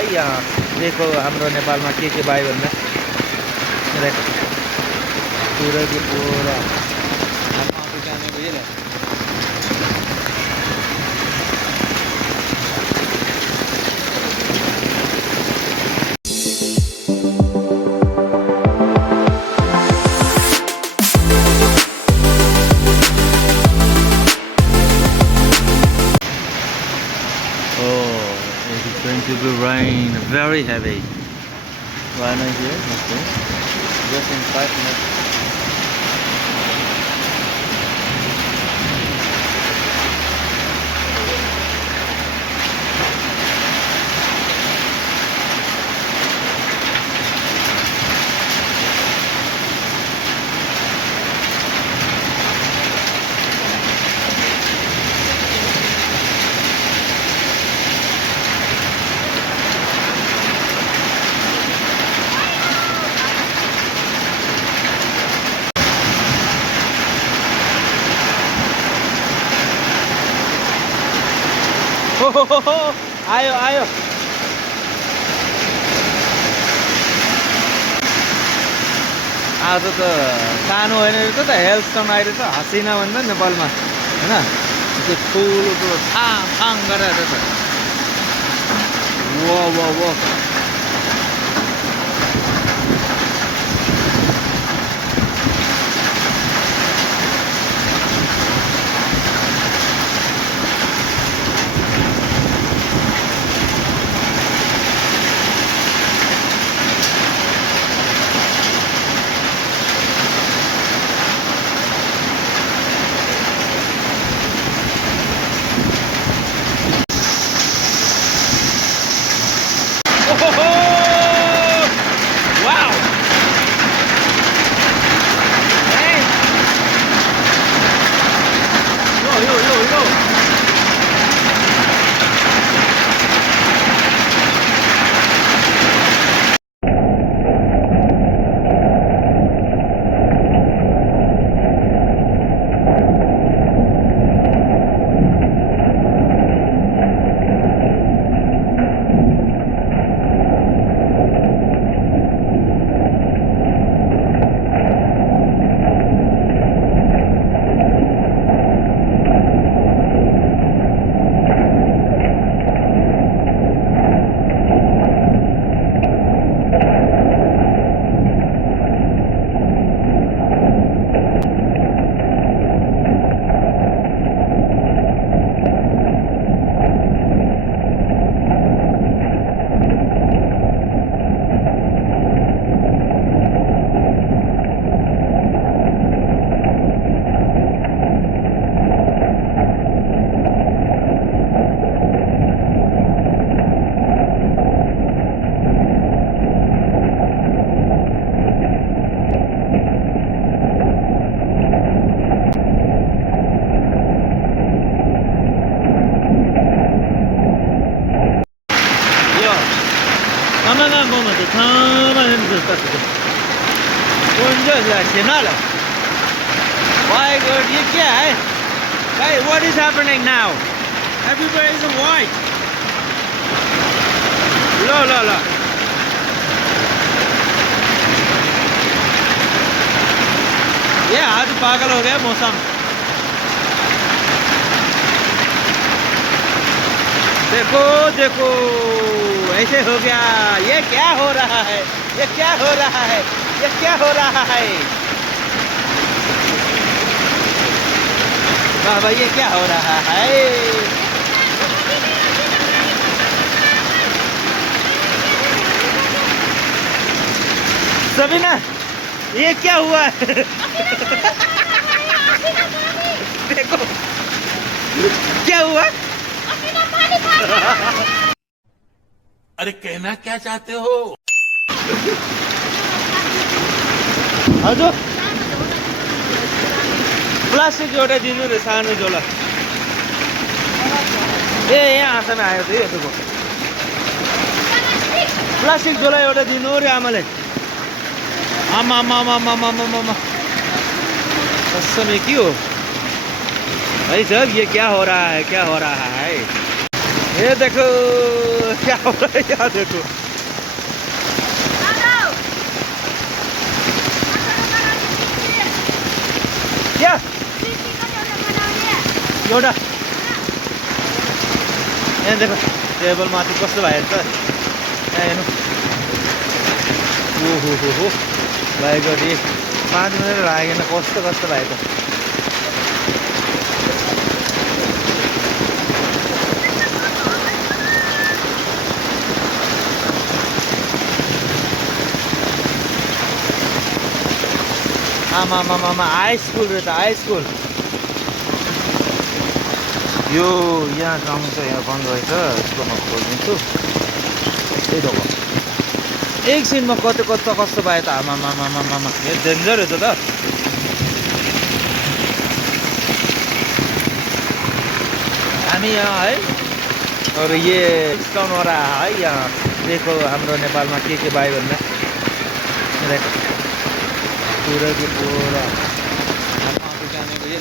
भाई यहाँ देखो हाम्रो नेपालमा के भाइ भन्दा पूरा की पूरा going to be rain very heavy right now here. Okay, just in 5 minutes. आयो आयो आज त सानो होइन रहेछ त हेल्थसम्म आइरहेछ हसिना भन्दा नेपालमा होइन त्यो ठुलो थाङ गरेर छ वो My God, ये क्या है? Hey, what is happening now? Everybody is in white. लो ये आज पागल हो गया मौसम। देखो ऐसे हो गया। ये क्या हो रहा है? ये क्या हो रहा है? ये क्या हो रहा है? बाबा ये क्या हो रहा है? सबीना ये क्या हुआ है? देखो क्या हुआ? अरे कहना क्या चाहते हो? हजुर प्लास्टिक एउटा दिनु रे सानो झोला। ए यहाँ आसामा आयो त यो प्लास्टिक झोला एउटा दिनु रे आमाले। आमा कसम की हो भाई साहब, ये क्या हो रहा है? क्या हो रहा है? ये देखो क्या हो रहा है यहाँ देखो क्या एउटा यहाँ देखो टेबल माथि कस्तो भयो त यहाँ हेर्नु ओहो भएको 5 मिनट लागेन कस्तो भयो त आमा हाई स्कुल रहेछ हाई स्कुल यो यहाँ गाउँ चाहिँ यहाँ बन्द रहेछ यसको म खोलिदिन्छु त्यही दो एकछिनमा कस्तो भयो त आमा यो डेन्जर रहेछ त हामी यहाँ है और ये डिस्काउंट हो रहा है यहाँ देखो हाम्रो नेपालमा के भयो भन्दा पूरा के पूरा जाने को ये